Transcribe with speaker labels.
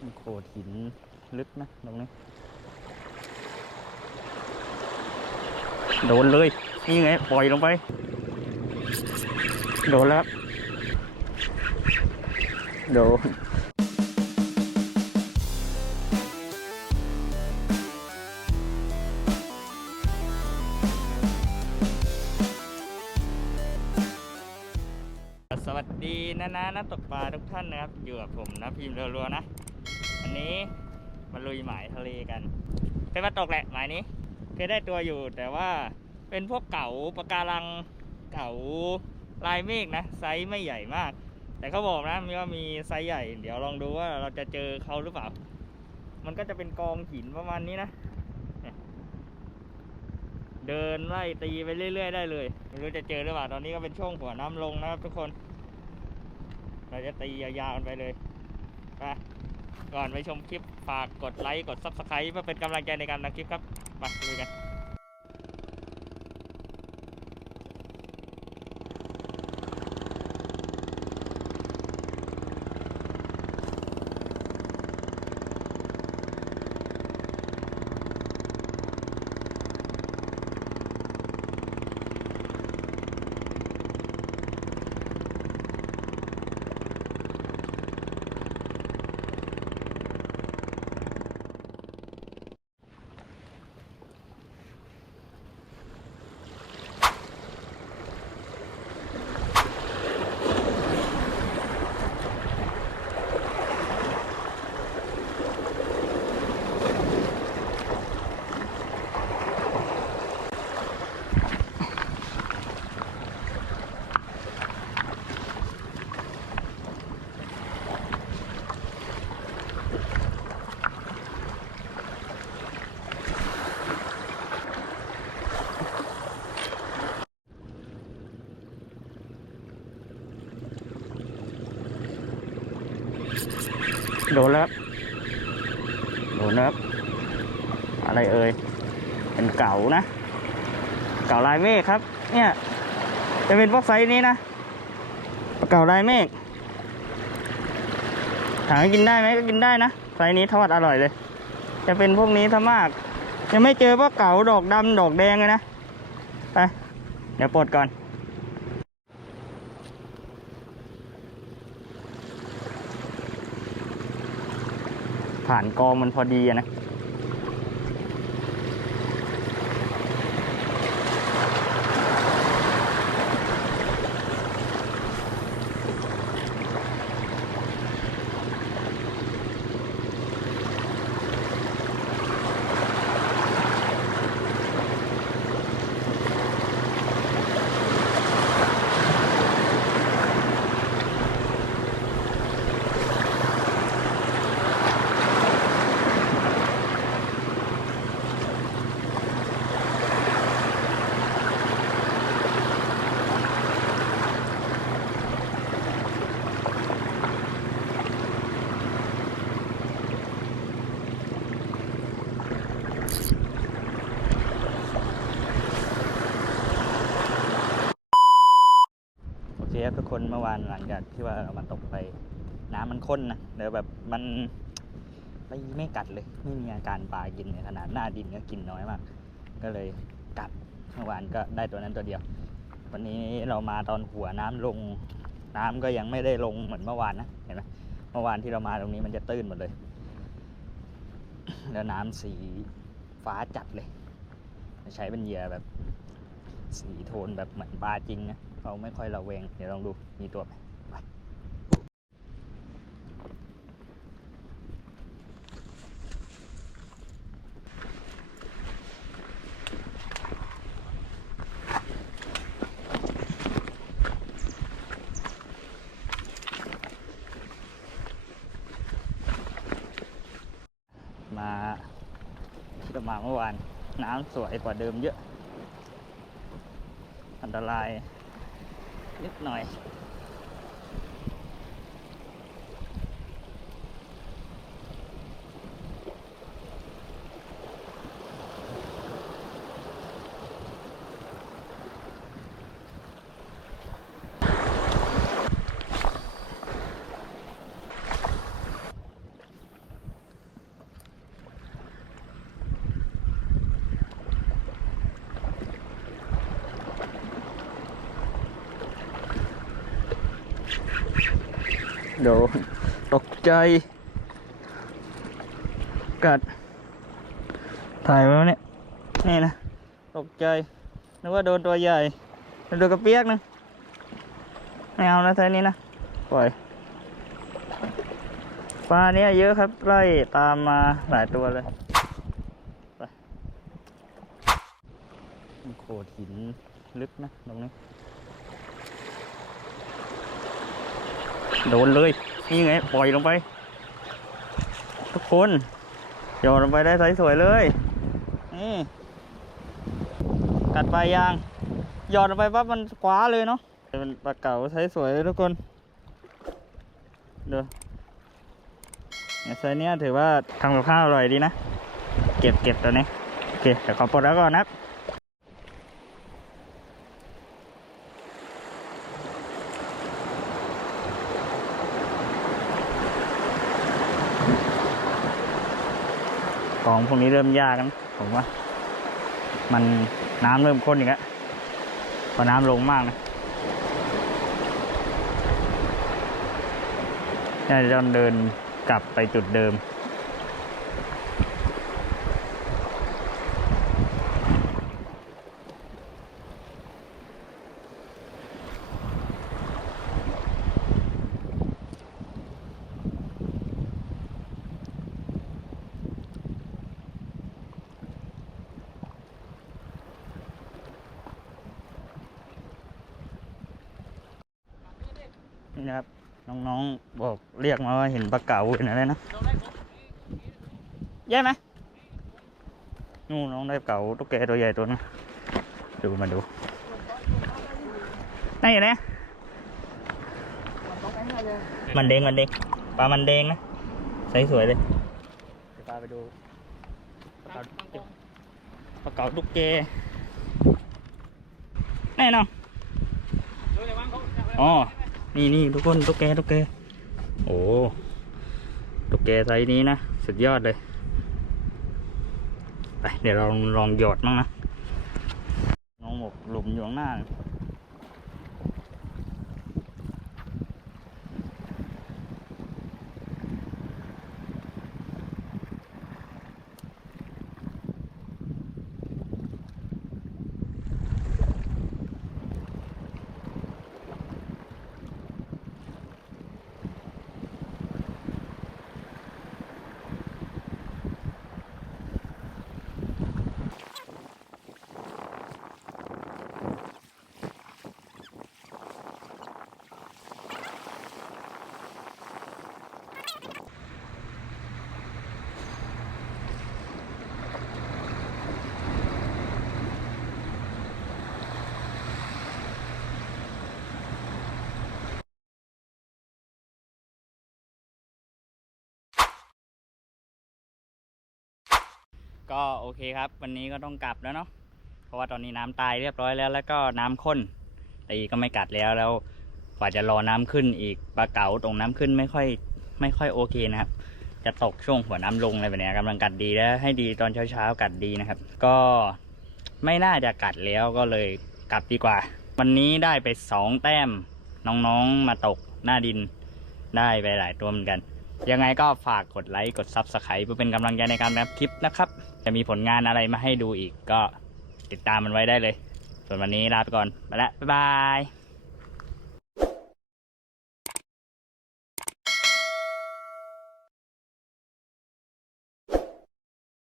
Speaker 1: มันโขดหินลึกนะตรงนี้โดนเลย นี่ไง ปล่อยลงไป โดนแล้วโดนสวัสดีนะนะนักตกปลาทุกท่านนะครับ อยู่กับผมนะพิมพ์รัวๆนะ อันนี้มาลุยหมายทะเลกันเคยมาตกแหละหมายนี้เคยได้ตัวอยู่แต่ว่าเป็นพวกเก๋าปะการังเก๋าลายเมฆนะไซส์ไม่ใหญ่มาก แต่เขาบอกนะมีว่ามีไซส์ใหญ่ เดี๋ยวลองดูว่าเราจะเจอเขาหรือเปล่า มันก็จะเป็นกองหินประมาณนี้นะเดินไล่ตีไปเรื่อย ๆ ได้เลยไม่รู้จะเจอหรือเปล่าตอนนี้ก็เป็นช่วงหัวน้ำลงนะครับทุกคน เราจะตียาวๆกันไปเลยไป ก่อนไปชมคลิปฝากกดไลค์กด Subscribe เพื่อเป็นกำลังใจในการทำคลิปครับ มาดูกัน ดนแล้ว โดนแล้วอะไรเอ่ย เป็นเก๋านะ เก๋าลายเมฆครับ เนี่ย จะเป็นพวกไซส์นี้นะ เก๋าลายเมฆ ถามกินได้ไหมก็กินได้นะ ไซส์นี้ทอดอร่อยเลย จะเป็นพวกนี้ซะมาก ยังไม่เจอพวกเก๋าดอกดำดอกแดงเลยนะ ไป เดี๋ยวปลดก่อน ผ่านกองมันพอดีนะ โอ เคครับทุกคนเมื่อวานหลังจากที่ว่าเรามาตกไป น้ำมันข้นนะเดี๋ยวแบบมันไม่ไม่กัดเลย ไม่มีอาการปลากินเลยขนาดหน้าดินก็กินน้อยมาก ก็เลยกัดเมื่อวานก็ได้ตัวนั้นตัวเดียว วันนี้เรามาตอนหัวน้ำลง น้ำก็ยังไม่ได้ลงเหมือนเมื่อวานนะเห็นไหมเมื่อวานที่เรามาตรงนี้มันจะตื้นหมดเลย แล้วน้ำสีฟ้าจัดเลย ใช้เป็นเหยื่อแบบสีโทนแบบเหมือนปลาจริงนะ เขาไม่ค่อยระแวง เดี๋ยวลองดูมีตัวไหมไปมาที่เรมาเมื่อวาน น้ำสวยกว่าเดิมเยอะ อันตราย นิดหน่อย ดนตกใจ กัด ถ่ายไว้วะเนี่ย นี่นะ ตกใจ นึกว่าโดนตัวใหญ่โดนกระเปียกนึงไม่เอานะท่านี้นะ ปล่อย ปลาเนี้ยเยอะครับ ไล่ตามมาหลายตัวเลยโขดหินลึกนะตรงนี้ โดนเลย นี่ไง ปล่อยลงไป ทุกคนโยนลงไปได้ไซส์สวยเลยนี่กัดปลายยางหยอดลงไปปั๊บมันคว้าเลยเนาะเป็นปลาเก๋าไซส์สวยเลยทุกคนดูเนี่ยไซส์เนี้ยถือว่าทำกับข้าวอร่อยดีนะ เก็บเก็บตัวนี้ โอเคเดี๋ยวขอปลดแล้วก่อนนะ ของพวกนี้เริ่มยากกันผมว่า มันน้ำเริ่มข้นอีกแล้วพอน้ำลงมากนะน่าจะต้องเดินกลับไปจุดเดิม นี่ นะครับน้องๆบอกเรียกมาว่าเห็นปลาเก๋าเห็นอะไรนะใหญ่ไหมนู่นน้องได้เก๋าตุ๊กแกตัวใหญ่ตัวนึงดูมาดูนี่นะมันเด้งมันเด้งปลามันเด้งนะใสสวยเลยเดี๋ยวปลาไปดูปลาเก๋าปลาเก๋าตุ๊กแกแน่นอนอ๋อ นี่นี่ทุกคนตุ๊กแกตุ๊กแกโอ้ตุ๊กแกไซส์นี้นะสุดยอดเลยไปเดี๋ยวเราลองหยอดมั้งนะน้องหมกหลุมอยู่ข้างหน้า ก็โอเคครับ วันนี้ก็ต้องกลับแล้วเนาะเพราะว่าตอนนี้น้ำตายเรียบร้อยแล้ว แล้วก็น้ำข้นตีก็ไม่กัดแล้วแล้วกว่าจะรอน้ำขึ้นอีกปลาเก๋าตรงน้ำขึ้นไม่ค่อยไม่ค่อยโอเคนะครับ จะตกช่วงหัวน้ำลงอะไรแบบนี้กำลังกัดดีแล้วให้ดีตอนเช้าๆกัดดีนะครับ ก็ไม่น่าจะกัดแล้วก็เลยกลับดีกว่า วันนี้ได้ไปสองแต้มน้องๆมาตกหน้าดินได้ไปหลายตัวเหมือนกัน ยังไงก็ฝากกดไลค์กด Subscribe เพื่อเป็นกำลังใจในการทำคลิปนะครับ จะมีผลงานอะไรมาให้ดูอีกก็ติดตามมันไว้ได้เลย ส่วนวันนี้ลาไปก่อนไปแล้วบ๊ายบาย